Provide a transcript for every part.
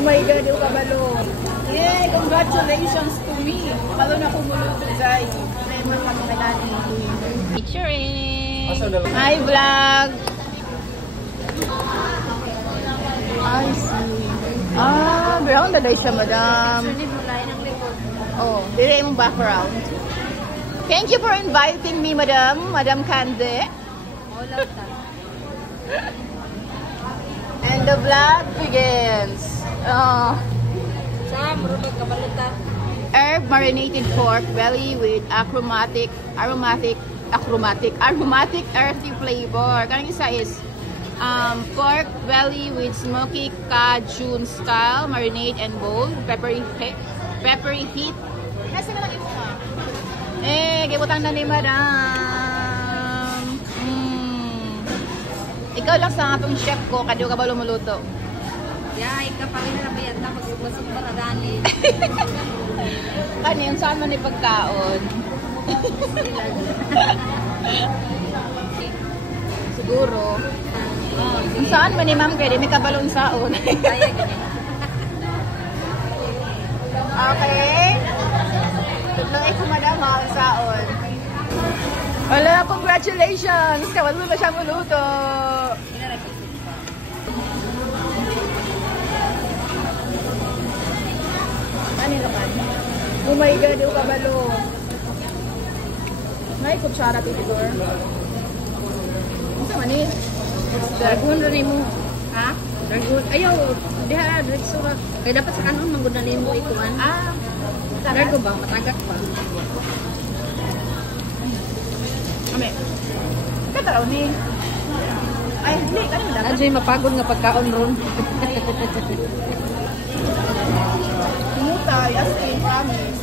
Oh my God, yung kabalo. Yay! Congratulations to me. Kabalo na kumuluto, guys. Lemon kami na natin. Picturing! Hi, vlog! I see. Ah, brown na dahi siya, madam. Oh, dire mong background. Thank you for inviting me, madam. Madam Cande. And the vlog begins. Herb marinated pork belly with aromatic earthy flavor. Kanang isa is pork belly with smoky Cajun style marinade and bold peppery heat. Nasa na lang imo ka? Gibutang na ni madam. Ikaw lang sa atong chef ko, kadyo ka ba lumuluto? Yay, kapag na ba yan, tapos busog ba na gani? Kani, saan man yung pagkaon? Siguro. Saan man ni ma'am kaya di may kabalong saon? Okay. Tuloy ko madam ang saon. Wala, congratulations! Kabalo na siya muluto. Kanino ka? Oh my God, yung kabalo. May kutsara titigor. Ano man eh? Dragon rin mo. Ha? Dragon. Ayaw, diha, diretso ka. Kaya dapat sa kanon, manggunan mo ikuan. Dragon ba? Matagak pa. Ame. Kataraw ni. Ay, hindi. Kanino dapat? Adyo'y mapagod nga pagkaon ron. Mutay, as in, promise.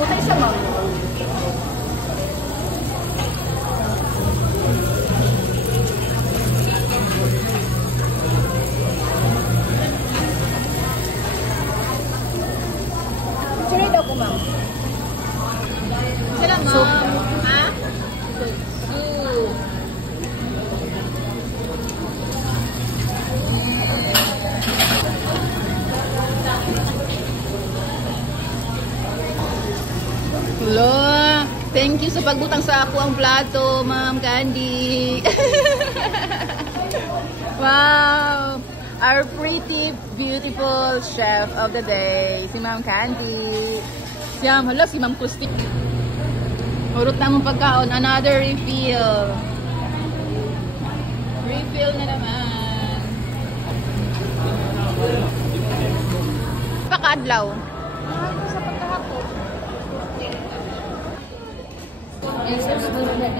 Mutay siya, ma'am. Sino daw ko, ma'am? Sila, ma'am. Ha? Hello. Thank you sa pagbutang sa ako ang plato, Ma'am Candy. Wow. Our pretty, beautiful chef of the day, si Ma'am Candy. Hello, si Ma'am Christy. Urot na mong pagkaon. Another refill. Refill na naman. Pakadlaw. Yes, siguro na